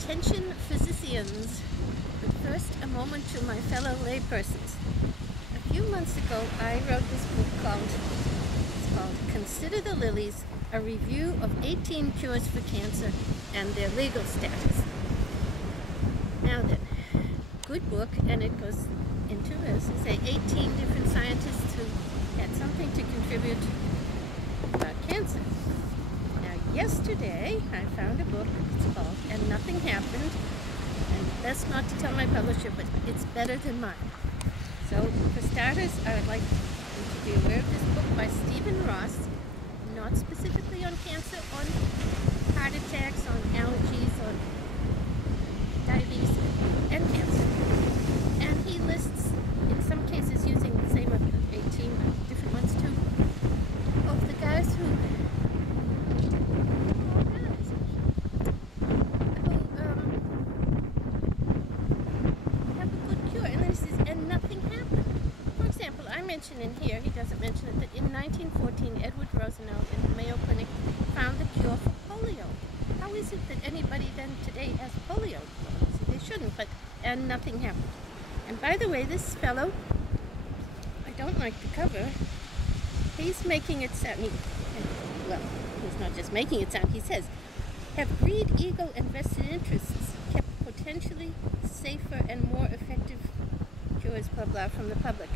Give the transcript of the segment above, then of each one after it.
Attention physicians, but first a moment to my fellow laypersons. A few months ago I wrote this book called Consider the Lilies, a review of 18 cures for cancer and their legal status. Now then, good book, and it goes into, as I say, 18 different scientists who had something to contribute about cancer. Now yesterday I found a book, it's called And Nothing Happened, and that's not to tell my publisher, but it's better than mine. So for starters, I would like you to be aware of this book by Stephen Ross, not specifically on cancer, on heart attacks, on allergies, on diabetes and cancer. And he lists, in some cases using the same 18 different ones too, of the guys who have a good cure. And then he says, and nothing happened. For example, I mention in here, he doesn't mention it, that in 1914, Edward Rosenau in the Mayo Clinic found the cure for polio. How is it that anybody then today has polio? See, they shouldn't, and nothing happened. And by the way, this fellow, I don't like the cover, he's making it sound, well, he's not just making it sound, he says, have greed, ego, and vested interests kept potentially safer and more effective cures, blah, blah, from the public?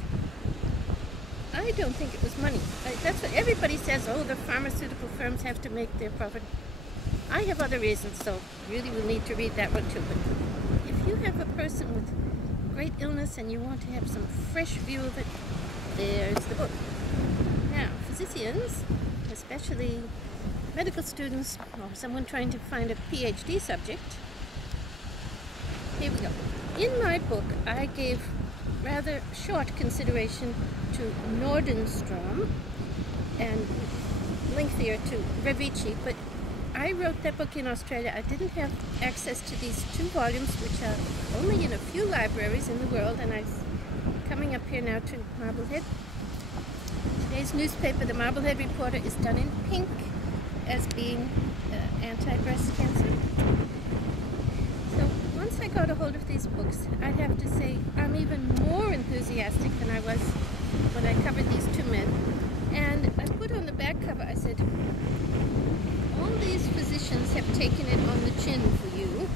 I don't think it was money. That's what everybody says, oh, the pharmaceutical firms have to make their profit. I have other reasons, so really we'll need to read that one too. But if you have a person with great illness and you want to have some fresh view of it, there's the book. Now, physicians, especially medical students or someone trying to find a PhD subject, here we go. In my book, I gave rather short consideration to Nordenstrom and lengthier to Revici, but I wrote that book in Australia. I didn't have access to these 2 volumes, which are only in a few libraries in the world, and I'm coming up here now to Marblehead. Today's newspaper, the Marblehead Reporter, is done in pink as being anti-breast cancer. So once I got a hold of these books, I'd have to say I'm even more enthusiastic than I was when I covered these 2 men. And I put on the back cover, I said, all these physicians have taken it on the chin for you,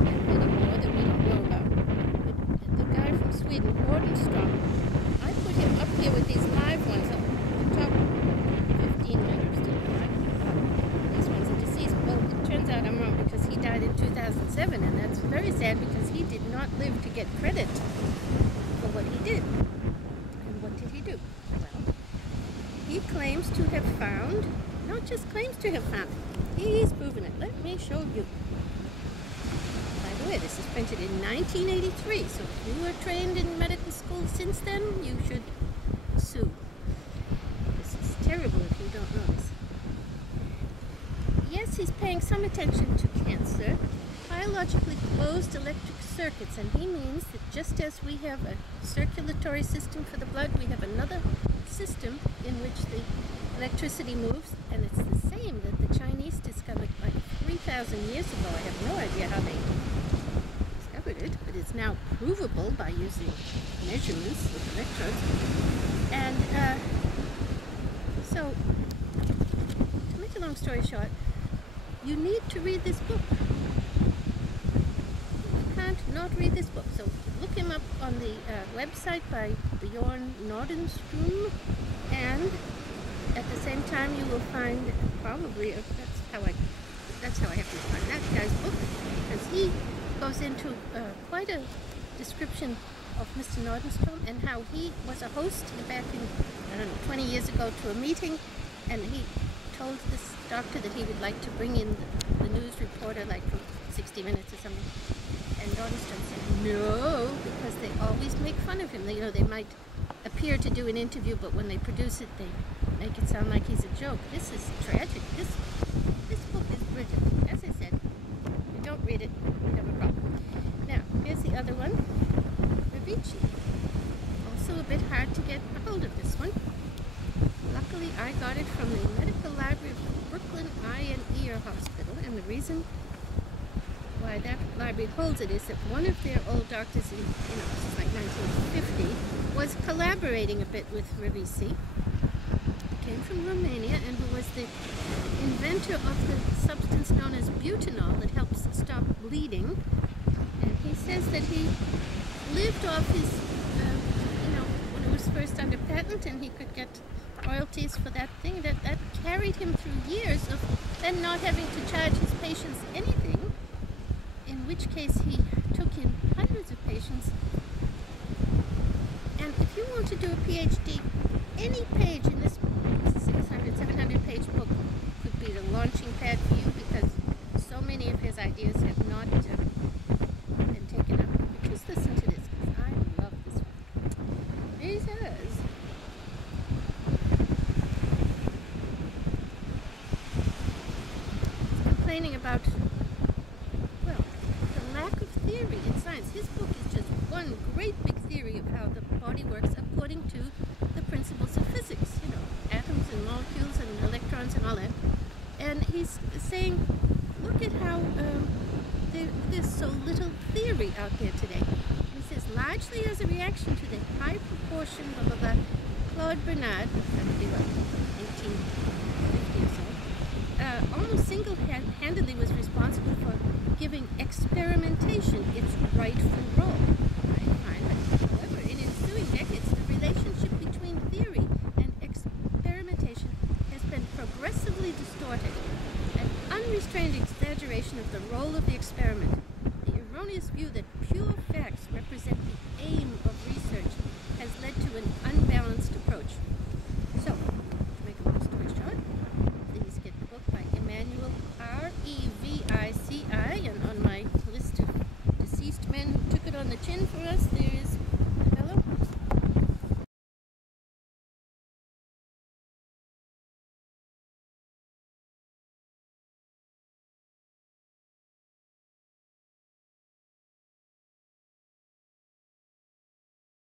and many more that we don't know about. But the guy from Sweden, Nordenstrom, I put him up here with these live ones up the top 15 letters, didn't I? These ones are deceased. Well, it turns out I'm wrong because he died in 2007, and that's very sad because he did not live to get credit for what he did. And what did he do? Well, he claims to have found, not just claims to have found it, he's proven it. Let me show you. By the way, this is printed in 1983, so if you were trained in medical school since then, you should sue. This is terrible if you don't know this. Yes, he's paying some attention to cancer, biologically closed electric circuits, and he means that just as we have a circulatory system for the blood, we have another system in which the electricity moves, and it's the same that the Chinese discovered like 3,000 years ago. I have no idea how they discovered it, but it's now provable by using measurements with electrodes. And so, to make a long story short, you need to read this book. You can't not read this book. So look him up on the website by Bjorn Nordenstrom, and at the same time you will find probably, that's how I have to find that guy's book, because he goes into quite a description of Mr. Nordenstrom and how he was a host back in, I don't know, 20 years ago to a meeting, and he told this doctor that he would like to bring in the news reporter like from 60 Minutes or something, and Nordenstrom said no, because they always make fun of him. They might appear to do an interview, but when they produce it, they make it sound like he's a joke. This is tragic. This book is brilliant. As I said, if you don't read it, you have a problem. Now, here's the other one, Revici. Also a bit hard to get a hold of this one. Luckily, I got it from the medical library of Brooklyn Eye and Ear Hospital, and the reason why that library holds it is that one of their old doctors in, since like 1950, was collaborating a bit with Revici. Came from Romania and who was the inventor of the substance known as butanol that helps stop bleeding. And he says that he lived off his, when it was first under patent and he could get royalties for that thing, that carried him through years of then not having to charge his patients anything, in which case he took in hundreds of patients. And if you want to do a PhD, any page in this 600, 700 page book could be the launching pad for you, because so many of his ideas have not been taken up. But just listen to this, because I love this one. He says, he's complaining about, well, the lack of theory in science. His book is just one great big theory of how the body works according to the principles of physics, atoms and molecules and electrons and all that. And he's saying, look at how there's so little theory out there today. He says, largely as a reaction to the high proportion, blah, blah, blah, Claude Bernard, that would be like 1850 or so, almost single-handedly was responsible for giving experimentation its rightful role. I find that, however, in ensuing decades, the relationship between theory and experimentation has been progressively distorted. An unrestrained exaggeration of the role of the experiment, the erroneous view that pure facts represent the aim of research, has led to an unbalanced approach. So, to make a long story short, please get the book by Emanuel Revici, and on my list of deceased men who took it on the chin for us, there